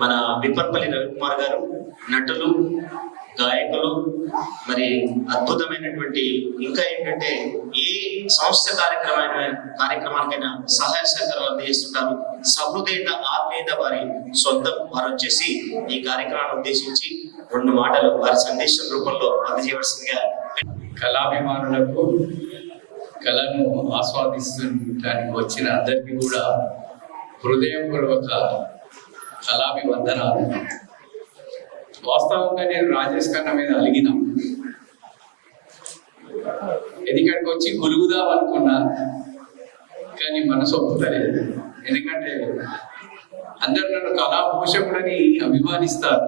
మన బిప్పన్పల్లి రవికుమార్ గారు నటులు, గాయకులు, మరి అద్భుతమైనటువంటి ఇంకా ఏంటంటే ఏ సంస్థ కార్యక్రమానికైనా సహాయ సహకారాలు అందజేస్తుంటారు. సహృదయత, ఆత్మీయత వారి సొంతం. వారు వచ్చేసి ఈ కార్యక్రమాన్ని ఉద్దేశించి 2 మాటలు వారి సందేశం రూపంలో అందజేయవలసిందిగా. కళాభిమానులకు, కళను ఆస్వాదించడానికి వచ్చిన అందరికీ కూడా హృదయపూర్వక కళాభివందనాలు. వాస్తవంగా నేను రాజేష్ ఖన్నా మీద అలిగినా, ఎందుకంటే వచ్చి గులుగుదాం అనుకున్నా, కానీ మనసు ఒప్పుతలేదు. ఎందుకంటే అందరు నన్ను కళాపోషకుడని అభిమానిస్తారు.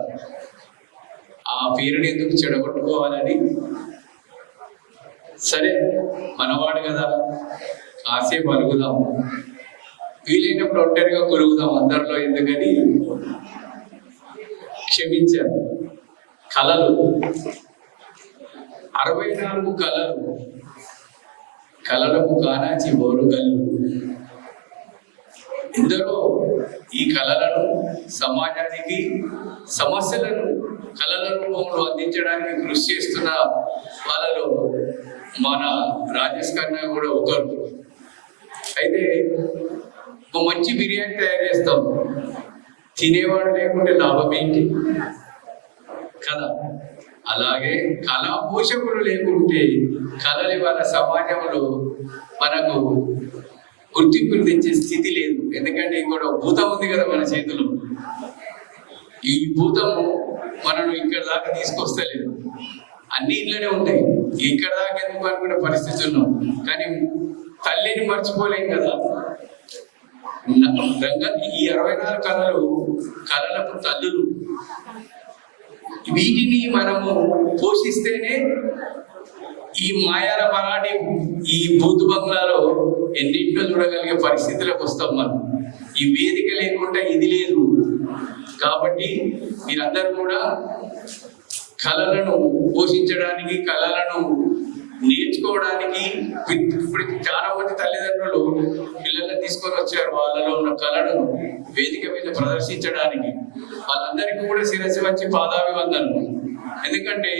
ఆ పేరుని ఎందుకు చెడగొట్టుకోవాలని, సరే మనవాడు కదా కాసేపు అలుగుదాం, వీలైనప్పుడు ఒంటరిగా కొలుగుదాం అందరిలో ఎందుకని క్షమించారు. కళలు 64 కళలు, కళలకు కానాచి ఓరుగల్లు. ఎందరో ఈ కళలను సమాజానికి సమస్యలను కళల రూపంలో అందించడానికి కృషి చేస్తున్న వాళ్ళలో మన రాజేష్ ఖన్నా కూడా ఒకరు. అయితే ఒక మంచి బిర్యానీ తయారు చేస్తాం, తినేవాడు లేకుంటే లాభం ఏంటి కదా. అలాగే కళా పోషకులు లేకుంటే కళలు వాళ్ళ సమాజంలో మనకు గుర్తింపులు తెచ్చే స్థితి లేదు. ఎందుకంటే ఇంకోటి భూతం ఉంది కదా మన చేతిలో. ఈ భూతము మనను ఇక్కడ దాకా తీసుకొస్తలేదు. అన్ని ఇంట్లోనే ఉంటాయి, ఇక్కడ దాకా ఎందుకు అనుకునే పరిస్థితి ఉన్నాం. కానీ తల్లిని మర్చిపోలేం కదా. ఈ 64 కళలు కళలకు తల్లులు. వీటిని మనము పోషిస్తేనే ఈ మాయాల మరాఠీ ఈ భూతు బంగ్లాలో ఎన్నింటిలో చూడగలిగే పరిస్థితులకు వస్తాం మనం. ఈ వేదిక లేకుండా ఇది లేదు. కాబట్టి మీరందరూ కూడా కళలను పోషించడానికి, కళలను నేర్చుకోవడానికి, ఇప్పుడు చాలా మంది తల్లిదండ్రులు పిల్లలను తీసుకొని వచ్చారు వాళ్ళలో ఉన్న కళను వేదిక మీద ప్రదర్శించడానికి. వాళ్ళందరికీ కూడా శిరస్సు వచ్చి పాదాభివందనం. ఎందుకంటే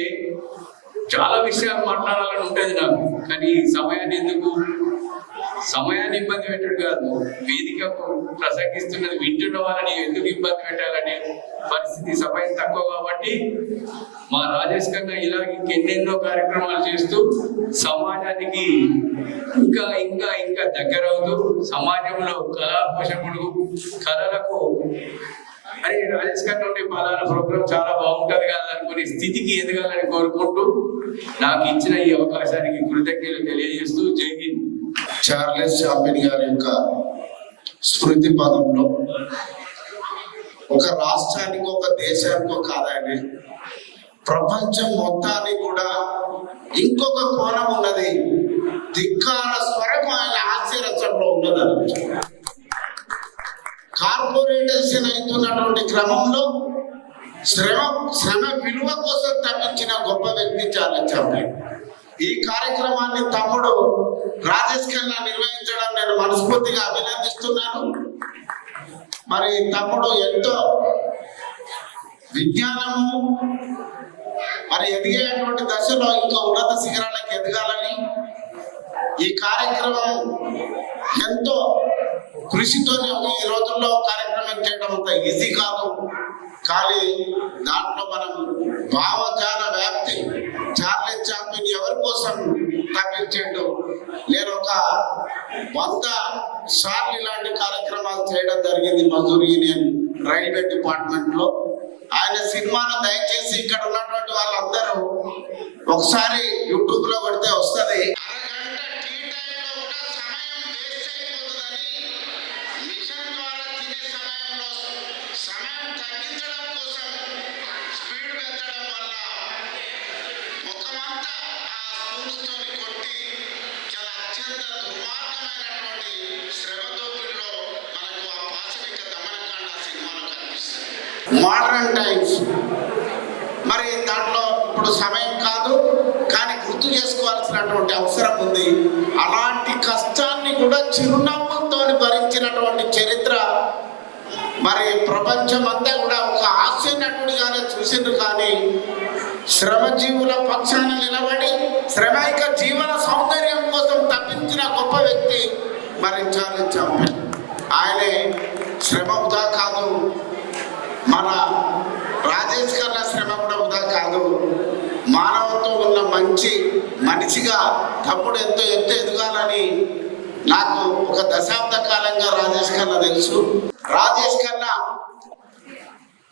చాలా విషయాలు మాట్లాడాలని ఉంటుంది నాకు, కానీ సమయాన్ని ఇబ్బంది పెట్టడు కాదు, వేదికకు ప్రసంగిస్తున్నది వింటున్న వాళ్ళని ఎందుకు ఇబ్బంది పెట్టాలనే పరిస్థితి సమయం తక్కువ. కాబట్టి మా రాజేష్ ఖన్నా ఇలాగ ఇంకెన్నెన్నో కార్యక్రమాలు చేస్తూ సమాజానికి ఇంకా ఇంకా ఇంకా దగ్గరవుతూ సమాజంలో కళా పోషకుడు, కళలకు అని రాజేష్ ఖన్నా ఉండే పలానా ప్రోగ్రాం చాలా బాగుంటుంది కదా అనుకునే స్థితికి ఎదగాలని కోరుకుంటూ నాకు ఇచ్చిన ఈ అవకాశానికి కృతజ్ఞతలు తెలియజేస్తూ జై హింద్. చార్లెస్ చాప్లిన్ గారి యొక్క స్మృతి పదంలో ఒక రాష్ట్రానికి, ఒక దేశానికి కాదండి, ప్రపంచం మొత్తానికి కూడా ఇంకొక కోణం ఉన్నది. ధిక్కార స్వరం ఆయన ఆశీర్వచంలో ఉన్నదని కార్పొరేటేషన్ అవుతున్నటువంటి క్రమంలో శ్రమ విలువ కోసం తప్పించిన గొప్ప వ్యక్తి చార్లెస్ చాప్లిన్. ఈ కార్యక్రమాన్ని తమ్ముడు రాజేష్ ఖన్నా నిర్వహించడం నేను మనస్ఫూర్తిగా అభినందిస్తున్నాను. మరి తమ్ముడు ఎంతో విజ్ఞానము, మరి ఎదిగేటువంటి దశలో ఇంకా ఉన్నత శిఖరాలకు ఎదగాలని ఈ కార్యక్రమం ఎంతో కృషితోనే ఈ రోజుల్లో కార్యక్రమం చేయడం అంత ఈజీ కాదు. కానీ దాంట్లో మనం భావజాల వ్యాప్తి చార్లెస్ చాప్లిన్ ఎవరి కోసం తప్పించాడు. నేను ఒక 100 సార్లు ఇలాంటి కార్యక్రమాలు చేయడం జరిగింది మజూర్ యూనియన్ రైల్వే డిపార్ట్మెంట్ లో. ఆయన సినిమాను దయచేసి ఇక్కడ ఉన్నటువంటి వాళ్ళందరూ ఒకసారి యూట్యూబ్ లో పెడితే వస్తుంది. మోడర్న్ టైమ్స్ మరి దాంట్లో ఇప్పుడు సమయం కాదు, కానీ గుర్తు చేసుకోవాల్సినటువంటి అవసరం ఉంది. అలాంటి కష్టాన్ని కూడా చిరునవ్వుతో భరించినటువంటి చరిత్ర మరి ప్రపంచం అంతా కూడా శ్రమజీవుల పక్షాన నిలబడి శ్రమైక జీవన సౌందర్యం కోసం తప్పించిన గొప్ప వ్యక్తి మరి చార్లీ చాప్లిన్. ఆయనే శ్రమ వృధా కాదు, మన రాజేష్ ఖన్నా శ్రమ కూడా వృధా కాదు, మానవత్వం ఉన్న మంచి మనిషిగా తమ్ముడు ఎంతో ఎదగాలని నాకు ఒక దశాబ్ద కాలంగా రాజేష్ ఖన్నా తెలుసు. రాజేష్ ఖన్నా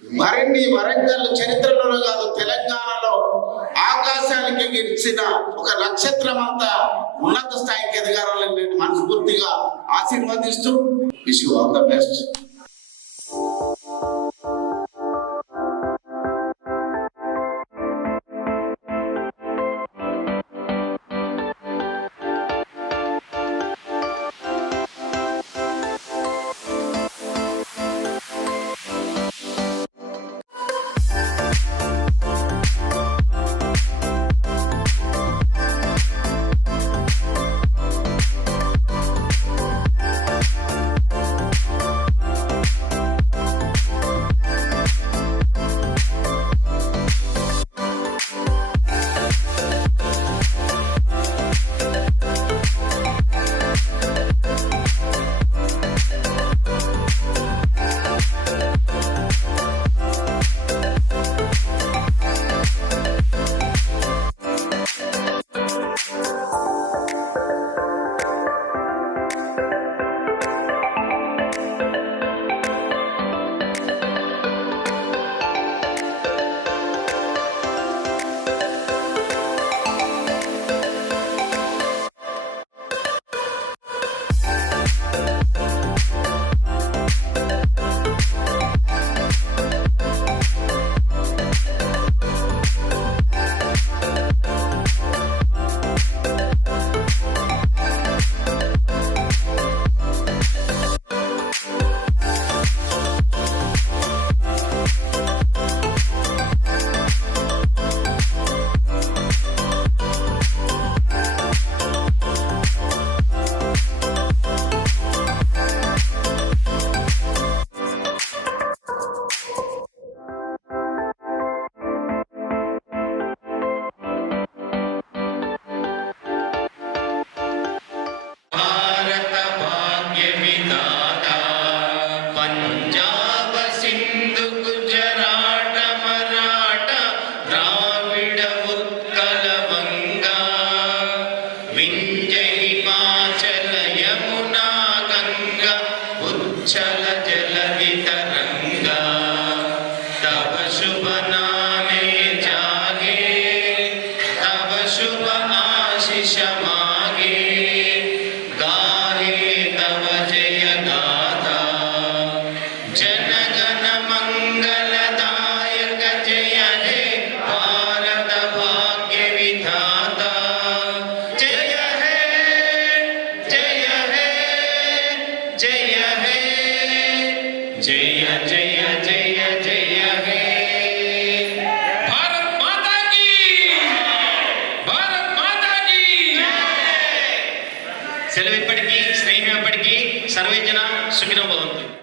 మరిన్ని వరంగల్ చరిత్రలో కాదు, తెలంగాణలో ఆకాశానికి గెలిచిన ఒక నక్షత్రం అంతా ఉన్నత స్థాయికి ఎదగాలని నేను మనస్ఫూర్తిగా ఆశీర్వదిస్తూ wish you all the best. चल जलधि तरंगा तब शुभ नामे जागे तब शुभ आशीष मागे गाहे तब जय गाथा जन गण मंगलदायक जय हे भारत भाग्य विधाता जय हे जय हे जय हे जय जय जय जय हे भारत माता की సెలవు ఇప్పటికీ స్నేహం ఎప్పటికీ సర్వే జన సుఖినో భవంతు.